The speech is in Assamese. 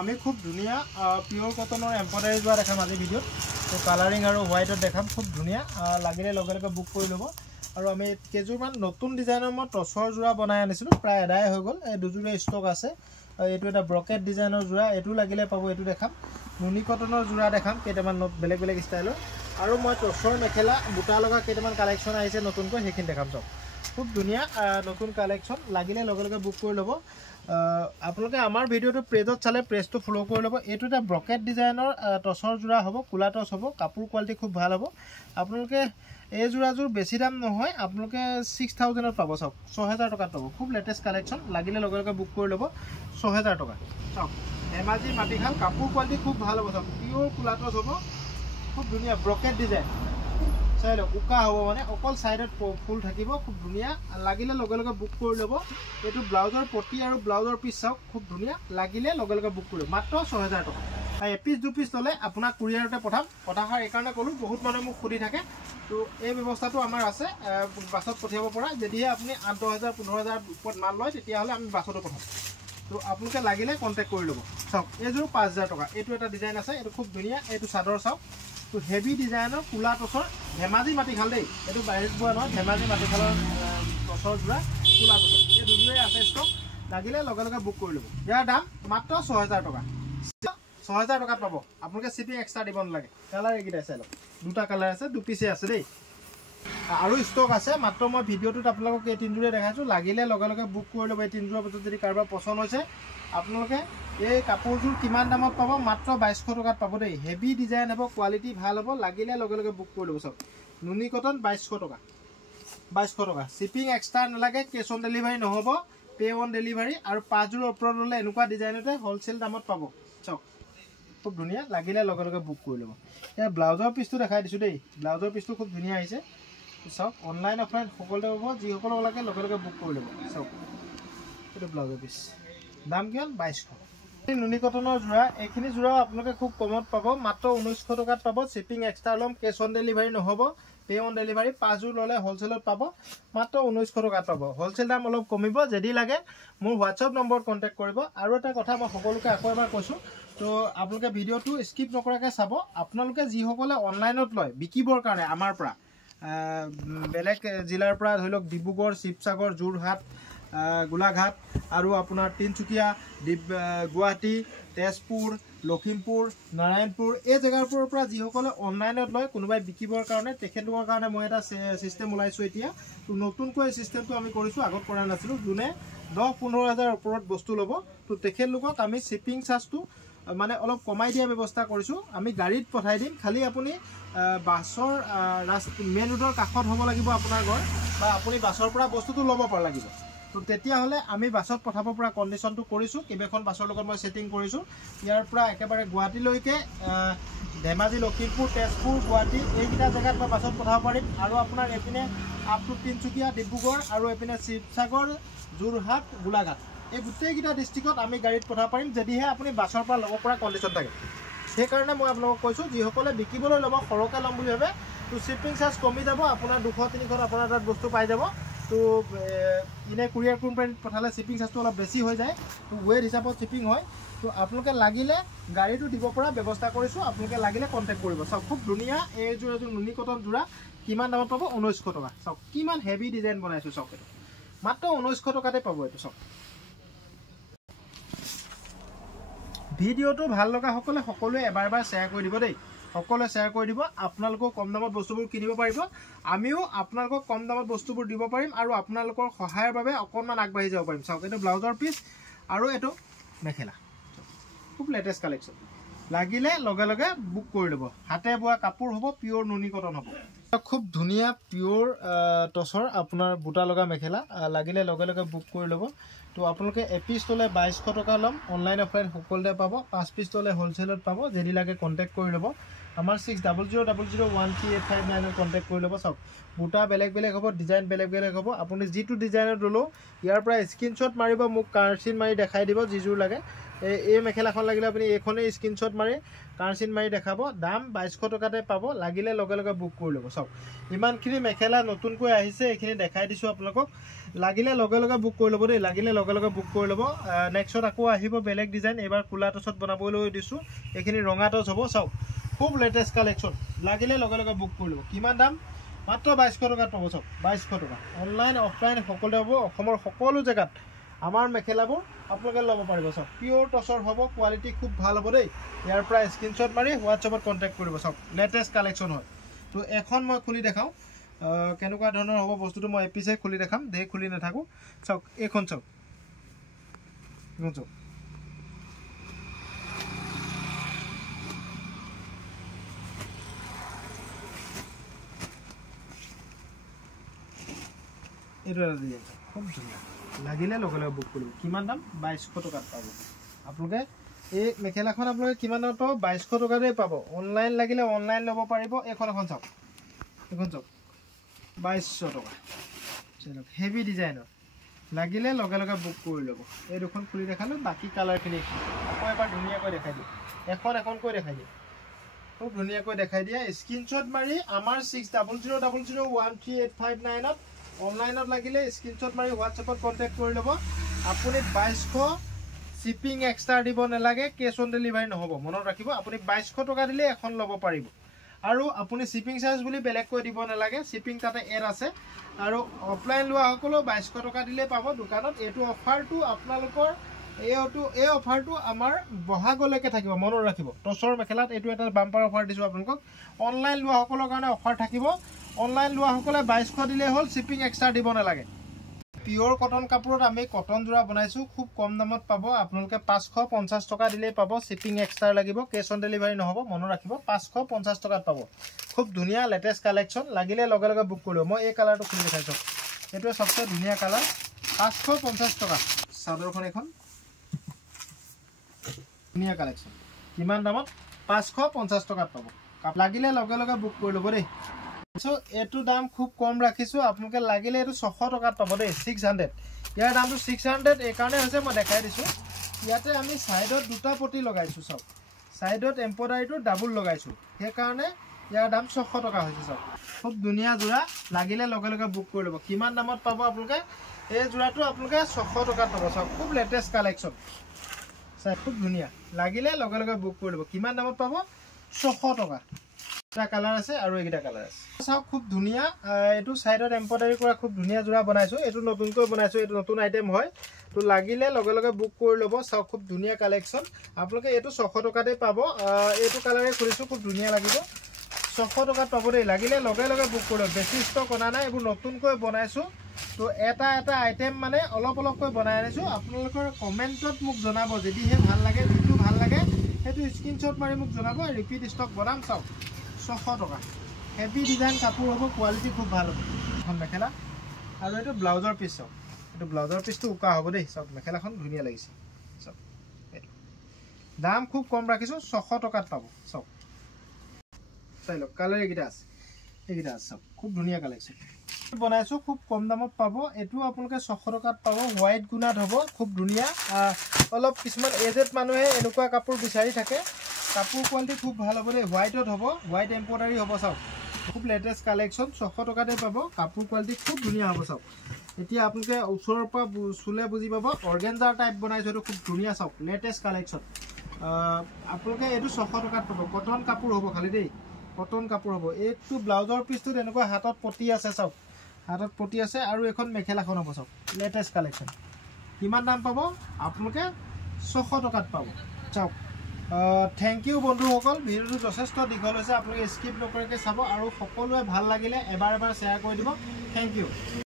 আমি খুব ধুনিয়া পিওৰ কটনৰ এমব্ৰইডাৰী যোৱা দেখাম আজি ভিডিঅ'ত। তো কালাৰিং আৰু হোৱাইটত দেখাম, খুব ধুনিয়া লাগিলে লগে লগে বুক কৰি ল'ব। আৰু আমি কেইযোৰমান নতুন ডিজাইনৰ মই টচৰ যোৰা বনাই আনিছিলোঁ, প্ৰায় এদাই হৈ গ'ল। এই দুযোৰে ষ্টক আছে। এইটো এটা ব্ৰকেট ডিজাইনৰ যোৰা, এইটো লাগিলে পাব, এইটো দেখাম। নুনি কটনৰ যোৰা দেখাম কেইটামান বেলেগ বেলেগ ষ্টাইলৰ। আৰু মই টচৰ মেখেলা বুটা লগা কেইটামান কালেকশ্যন আহিছে নতুনকৈ, সেইখিনি দেখাম চব। খুব ধুনিয়া নতুন কালেকশ্যন, লাগিলে লগে লগে বুক কৰি ল'ব। আপোনালোকে আমাৰ ভিডিঅ'টো পেজত চালে পেজটো ফ'ল' কৰি ল'ব। এইটো এটা ব্ৰকেট ডিজাইনৰ টচৰ যোৰা হ'ব, কোলা টচ হ'ব, কাপোৰ কোৱালিটি খুব ভাল হ'ব। আপোনালোকে এই যোৰাযোৰ বেছি দাম নহয়, আপোনালোকে 6000ত পাব। চাওক 6000 টকাত পাব, খুব লেটেষ্ট কালেকশ্যন, লাগিলে লগে লগে বুক কৰি ল'ব। 6000 টকা। চাওক ধেমাজি মাটিশাল, কাপোৰ কোৱালিটি খুব ভাল হ'ব। চাওক পিয়'ৰ কোলা টচ হ'ব, খুব ধুনীয়া ব্ৰকেট ডিজাইন। চাই লওক উকা হ'ব, মানে অকল চাইডত ফুল থাকিব, খুব ধুনীয়া, লাগিলে লগে লগে বুক কৰি ল'ব। এইটো ব্লাউজৰ পটি আৰু ব্লাউজৰ পিচ চাওক, খুব ধুনীয়া, লাগিলে লগে লগে বুক কৰি ল'ব। মাত্ৰ 6000 টকা। এপিচ দুপিচ ল'লে আপোনাক কুৰিয়াৰতে পঠাম। কথাষাৰ এইকাৰণে ক'লোঁ, বহুত মানুহে মোক সুধি থাকে। তো এই ব্যৱস্থাটো আমাৰ আছে, বাছত পঠিয়াব পৰা। যদিহে আপুনি 8-10,000 15,000 ওপৰত মাল লয়, তেতিয়াহ'লে আমি বাছতো পঠাম। তো আপোনালোকে লাগিলে কণ্টেক্ট কৰি ল'ব। চাওক এইযোৰ 5000 টকা। এইটো এটা ডিজাইন আছে, এইটো খুব ধুনীয়া। এইটো চাদৰ চাওক, তো হেভি ডিজাইনৰ কোলা টচৰ, ধেমাজি মাটিশাল দেই, এইটো বাহিৰত পোৱা নহয়, ধেমাজি মাটিশালৰ টচৰ যোৰা, কোলা টচৰ। এই দুযোৰে আছে ষ্টক, লাগিলে লগে লগে বুক কৰি ল'ব। ইয়াৰ দাম মাত্ৰ 6000 টকা। 6000 টকাত পাব। আপোনালোকে শ্বিপিং এক্সট্ৰা দিব নালাগে। কালাৰ এইকেইটাই চাই লওক, দুটা কালাৰ আছে, দুপিচে আছে দেই। আৰু ষ্টক আছে, মাত্ৰ মই ভিডিঅ'টোত আপোনালোকক এই তিনিযোৰে দেখাইছোঁ, লাগিলে লগে লগে বুক কৰি ল'ব। এই তিনিযোৰৰ ভিতৰত যদি কাৰোবাৰ পচন্দ হৈছে, আপোনালোকে এই কাপোৰযোৰ কিমান দামত পাব? মাত্ৰ 2200 টকাত পাব দেই। হেভি ডিজাইন হ'ব, কোৱালিটি ভাল হ'ব, লাগিলে লগে লগে বুক কৰি ল'ব। চাওক নুনি কটন 2200 টকা। 2200 টকা। শ্বিপিং এক্সট্ৰা নালাগে, কেছ অন ডেলিভাৰী নহ'ব, পে' অন ডেলিভাৰী। আৰু 5যোৰৰ ওপৰত ল'লে এনেকুৱা ডিজাইনতে হ'লচেল দামত পাব। চাওক খুব ধুনীয়া, লাগিলে লগে লগে বুক কৰি ল'ব। এতিয়া ব্লাউজৰ পিচটো দেখাই দিছোঁ দেই, ব্লাউজৰ পিচটো খুব ধুনীয়া আহিছে। চাওক অনলাইন অফলাইন সকলোতে পাব, যিসকলক লাগে লগে লগে বুক কৰি ল'ব। চাওক এইটো ব্লাউজৰ পিচ, দাম কিমান? 2200। নুনি কটনৰ যোৰা, এইখিনি যোৰাও আপোনালোকে খুব কমত পাব, মাত্ৰ 1900 টকাত পাব। শ্বিপিং এক্সট্ৰা ল'ম, কেছ অন ডেলিভাৰী নহ'ব, পে' অন ডেলিভাৰী। 5যোৰ ল'লে হ'লচেলত পাব, মাত্ৰ 1900 টকাত পাব। হ'লচেল দাম অলপ কমিব। যদি লাগে মোৰ হোৱাটছআপ নম্বৰত কণ্টেক্ট কৰিব। আৰু এটা কথা মই সকলোকে আকৌ এবাৰ কৈছোঁ, তো আপোনালোকে ভিডিঅ'টো স্কিপ নকৰাকৈ চাব। আপোনালোকে যিসকলে অনলাইনত লয় বিকিবৰ কাৰণে আমাৰ পৰা, বেলেগ জিলাৰ পৰা ধৰি লওক ডিব্ৰুগড়, শিৱসাগৰ, যোৰহাট, গোলাঘাট আৰু আপোনাৰ তিনিচুকীয়া, গুৱাহাটী, তেজপুৰ, লখিমপুৰ, নাৰায়ণপুৰ, এই জেগাবোৰৰ পৰা যিসকলে অনলাইনত লয় কোনোবাই বিকিবৰ কাৰণে, তেখেতলোকৰ কাৰণে মই এটা ছিষ্টেম ওলাইছোঁ এতিয়া। তো নতুনকৈ ছিষ্টেমটো আমি কৰিছোঁ, আগত কৰা নাছিলোঁ। যোনে 10-15 হাজাৰ ওপৰত বস্তু ল'ব, তো তেখেতলোকক আমি শ্বিপিং চাৰ্জটো মানে অলপ কমাই দিয়া ব্যৱস্থা কৰিছোঁ। আমি গাড়ীত পঠাই দিম, খালি আপুনি বাছৰ মেইন ৰোডৰ কাষত হ'ব লাগিব আপোনাৰ ঘৰ, বা আপুনি বাছৰ পৰা বস্তুটো ল'ব পৰা লাগিব। তো তেতিয়াহ'লে আমি বাছত পঠাব পৰা কণ্ডিশ্যনটো কৰিছোঁ। কেইবাখন বাছৰ লগত মই ছেটিং কৰিছোঁ। ইয়াৰ পৰা একেবাৰে গুৱাহাটীলৈকে, ধেমাজি, লখিমপুৰ, তেজপুৰ, গুৱাহাটী, এইকেইটা জেগাত মই বাছত পঠাব পাৰিম। আৰু আপোনাৰ এইপিনে আপ টু তিনিচুকীয়া, ডিব্ৰুগড়, আৰু এইপিনে শিৱসাগৰ, যোৰহাট, গোলাঘাট, এই গোটেইকেইটা ডিষ্ট্ৰিক্টত আমি গাড়ীত পঠাব পাৰিম, যদিহে আপুনি বাছৰ পৰা ল'ব পৰা কণ্ডিশ্যন থাকে। সেইকাৰণে মই আপোনালোকক কৈছোঁ, যিসকলে বিকিবলৈ ল'ব, সৰহকৈ ল'ম বুলি ভাবে, তো শ্বিপিং চাৰ্জ কমি যাব। আপোনাৰ 200-300 আপোনাৰ তাত বস্তু পাই যাব। তো এনে কুৰিয়াৰ কোম্পানীত পঠালে শ্বিপিং চাৰ্জটো অলপ বেছি হৈ যায়, তো ৱেট হিচাপত শ্বিপিং হয়। তো আপোনালোকে লাগিলে গাড়ীটো দিব পৰা ব্যৱস্থা কৰিছোঁ, আপোনালোকে লাগিলে কণ্টেক্ট কৰিব। চাওক খুব ধুনীয়া এইযোৰ নুনি কটন যোৰা, কিমান দামত পাব? 1900 টকা। চাওক কিমান হেভি ডিজাইন বনাইছোঁ, চাওক এইটো মাত্ৰ 1900 টকাতে পাব। এইটো চাওক ভিডিঅ'টো ভাল লগা সকলোৱে এবাৰ শ্বেয়াৰ কৰি দিব দেই। সকলোৱে শ্বেয়াৰ কৰি দিব। আপোনালোকেও কম দামত বস্তুবোৰ কিনিব পাৰিব, আমিও আপোনালোকক কম দামত বস্তুবোৰ দিব পাৰিম, আৰু আপোনালোকৰ সহায়ৰ বাবে অকণমান আগবাঢ়ি যাব পাৰিম। চাওক এইটো ব্লাউজৰ পিচ, আৰু এইটো মেখেলা, খুব লেটেষ্ট কালেকশ্যন, লাগিলে লগে লগে বুক কৰি ল'ব। হাতে বোৱা কাপোৰ হ'ব, পিয়'ৰ নুনি কটন হ'ব। খুব ধুনীয়া পিয়'ৰ টচৰ আপোনাৰ বুটা লগা মেখেলা, লাগিলে লগে লগে বুক কৰি ল'ব। তো আপোনালোকে এপিচ ল'লে 2200 টকা ল'ম, অনলাইন অফলাইন সকলোতে পাব। 5 পিচ ল'লে হ'লচেলত পাব। যদি লাগে কণ্টেক্ট কৰি ল'ব। আমাৰ 6000013859 কণ্টেক্ট কৰি ল'ব। চাওক বুটা বেলেগ বেলেগ হ'ব, ডিজাইন বেলেগ বেলেগ হ'ব। আপুনি যিটো ডিজাইনত ল'লেও ইয়াৰ পৰা স্ক্ৰীনশ্বট মাৰিব, মোক কাৰ্ড চিন মাৰি দেখাই দিব যিযোৰ লাগে। এই মেখেলাখন লাগিলে আপুনি এইখনেই স্ক্ৰীনশ্বট মাৰি কাৰ্চিন মাৰি দেখাব দাম 2200 টকাতে পাব লাগিলে লগে লগে বুক কৰি ল'ব চাওক ইমানখিনি মেখেলা নতুনকৈ আহিছে এইখিনি দেখাই দিছোঁ আপোনালোকক লাগিলে লগে লগে বুক কৰি ল'ব দেই লাগিলে লগে লগে বুক কৰি ল'ব নেক্সট আকৌ আহিব বেলেগ ডিজাইন এবাৰ কোলা টছত বনাবলৈ দিছোঁ এইখিনি ৰঙা টচ হ'ব চাওক খুব লেটেষ্ট কালেকশ্যন লাগিলে লগে লগে বুক কৰি ল'ব কিমান দাম মাত্ৰ 2200 টকাত পাব চাওক 2200 টকা অনলাইন অফলাইন সকলোতে হ'ব অসমৰ সকলো জেগাত আমাৰ মেখেলাবোৰ আপোনালোকে ল'ব পাৰিব চাওক পিয়ৰ টচৰ হ'ব কোৱালিটি খুব ভাল হ'ব দেই ইয়াৰ পৰা স্ক্ৰীনশ্বট মাৰি হোৱাটছএপত কণ্টেক্ট কৰিব চাওক লেটেষ্ট কালেকশ্যন হয় তো এখন মই খুলি দেখাওঁ কেনেকুৱা ধৰণৰ হ'ব বস্তুটো মই এপিছে খুলি দেখাম দে খুলি নাথাকোঁ চাওক এইখন চাওক এইখন চাওক এইটো এটা ডিজাইন খুব ধুনীয়া লাগিলে লগে লগে বুক কৰিব কিমান দাম 2200 টকাত পাব আপোনালোকে এই মেখেলাখন আপোনালোকে কিমান দামত পাব 2200 টকাতেই পাব অনলাইন লাগিলে অনলাইন ল'ব পাৰিব এখন চাওক 2200 টকা চলক হেভি ডিজাইনৰ লাগিলে লগে লগে বুক কৰি ল'ব এই দুখন খুলি দেখালোঁ বাকী কালাৰখিনি আকৌ এবাৰ ধুনীয়াকৈ দেখাই দিওঁ এখনকৈ দেখাই দিওঁ খুব ধুনীয়াকৈ দেখাই দিয়া স্ক্ৰীনশ্বট মাৰি আমাৰ 6000013859ত অনলাইনত লাগিলে স্ক্ৰীনশ্বট মাৰি হোৱাটছএপত কণ্টেক্ট কৰি ল'ব আপুনি 2200 শ্বিপিং এক্সট্ৰা দিব নালাগে কেছ অন ডেলিভাৰী নহ'ব মনত ৰাখিব আপুনি 2200 টকা দিলে এখন ল'ব পাৰিব আৰু আপুনি শ্বিপিং চাৰ্জ বুলি বেলেগকৈ দিব নালাগে শ্বিপিং তাতে এড আছে আৰু অফলাইন লোৱাসকলেও 2200 টকা দিলে পাব দোকানত এইটো অফাৰটো আপোনালোকৰ এই অফাৰটো আমাৰ বহাগলৈকে থাকিব মনত ৰাখিব টচৰ মেখেলাত এইটো এটা বাম্পাৰ অফাৰ দিছোঁ আপোনালোকক অনলাইন লোৱাসকলৰ কাৰণে অফাৰ থাকিব অনলাইন লোৱাসকলে 2200 দিলে হ'ল শ্বিপিং এক্সট্ৰা দিব নালাগে পিয়ৰ কটন কাপোৰত আমি কটন যোৰা বনাইছোঁ খুব কম দামত পাব আপোনালোকে 550 টকা দিলেই পাব শ্বিপিং এক্সট্ৰা লাগিব কেছ অন ডেলিভাৰী নহ'ব মনত ৰাখিব 550 টকাত পাব খুব ধুনীয়া লেটেষ্ট কালেকশ্যন লাগিলে লগে লগে বুক কৰিব মই এই কালাৰটো খুলি দেখাইছোঁ এইটোৱে সবচে ধুনীয়া কালাৰ 550 টকা চাদৰখন এখন ধুনীয়া কালেকশ্যন কিমান দামত 550 টকাত পাব লাগিলে লগে লগে বুক কৰি ল'ব দেই এইটো দাম খুব কম ৰাখিছোঁ আপোনালোকে লাগিলে এইটো 600 টকাত পাব দেই 600 ইয়াৰ দামটো 600 এইকাৰণে হৈছে মই দেখাই দিছোঁ ইয়াতে আমি ছাইডত দুটা পটি লগাইছোঁ চাওক ছাইডত এম্ব্ৰইডাৰীটো ডাবল লগাইছোঁ সেইকাৰণে ইয়াৰ দাম 600 টকা হৈছে চাওক খুব ধুনীয়া যোৰা লাগিলে লগে লগে বুক কৰি ল'ব কিমান দামত পাব আপোনালোকে এই যোৰাটো আপোনালোকে 600 টকাত পাব চাওক খুব লেটেষ্ট কালেকশ্যন চাই খুব ধুনীয়া লাগিলে লগে লগে বুক কৰি ল'ব কিমান দামত পাব 600 টকা এটা কালাৰ আছে আৰু এইকেইটা কালাৰ আছে চাওক খুব ধুনীয়া এইটো ছাইডত এম্ব্ৰইডাৰী কৰা খুব ধুনীয়া যোৰা বনাইছোঁ এইটো নতুনকৈ বনাইছোঁ এইটো নতুন আইটেম হয় তো লাগিলে লগে লগে বুক কৰি ল'ব চাওক খুব ধুনীয়া কালেকশ্যন আপোনালোকে এইটো 600 টকাতে পাব এইটো কালাৰে খুলিছোঁ খুব ধুনীয়া লাগিব 600 টকাত পাব দেই লাগিলে লগে লগে বুক কৰি ল'ব বেছি ষ্টক অনা নাই এইবোৰ নতুনকৈ বনাইছোঁ তো এটা আইটেম মানে অলপকৈ বনাই আনিছোঁ আপোনালোকৰ কমেণ্টত মোক জনাব যদিহে ভাল লাগে যিটো ভাল লাগে সেইটো স্ক্ৰীনশ্বট মাৰি মোক জনাব ৰিপিট ষ্টক বনাম চাওক 600 টকা হেভি ডিজাইন কাপোৰ হ'ব কোৱালিটি খুব ভাল হ'ব এখন মেখেলা আৰু এইটো ব্লাউজৰ পিচ চাওক এইটো ব্লাউজৰ পিচটো উকা হ'ব দেই চাওক মেখেলাখন ধুনীয়া লাগিছে চাওক এইটো দাম খুব কম ৰাখিছোঁ 600 টকাত পাব চাওক চাই লওক কালাৰ এইকেইটা আছে চাওক খুব ধুনীয়া কালেকশ্যন বনাইছোঁ খুব কম দামত পাব এইটো আপোনালোকে 600 টকাত পাব হোৱাইট গুণাত হ'ব খুব ধুনীয়া অলপ কিছুমান এজেড মানুহে এনেকুৱা কাপোৰ বিচাৰি থাকে কাপোৰ কোৱালিটি খুব ভাল হ'ব দেই হোৱাইটত হ'ব হোৱাইট এম্ব্ৰইডাৰী হ'ব চাওক খুব লেটেষ্ট কালেকশ্যন 600 টকাতে পাব কাপোৰ কোৱালিটি খুব ধুনীয়া হ'ব চাওক এতিয়া আপোনালোকে ওচৰৰ পৰা চুলে বুজি পাব অৰ্গেঞ্জাৰ টাইপ বনাইছোঁ এইটো খুব ধুনীয়া চাওক লেটেষ্ট কালেকশ্যন আপোনালোকে এইটো 600 টকাত পাব কটন কাপোৰ হ'ব খালি দেই কটন কাপোৰ হ'ব এইটো ব্লাউজৰ পিচটোত এনেকুৱা হাতত পটি আছে চাওক হাতত পটি আছে আৰু এখন মেখেলাখন হ'ব চাওক লেটেষ্ট কালেকশ্যন কিমান দাম পাব আপোনালোকে 600 টকাত পাব চাওক থেংক ইউ বন্ধুসকল ভিডিঅ'টো যথেষ্ট দীঘল হৈছে আপোনালোকে স্কিপ নকৰাকৈ চাব আৰু সকলোৱে ভাল লাগিলে এবাৰ শ্বেয়াৰ কৰি দিব থেংক ইউ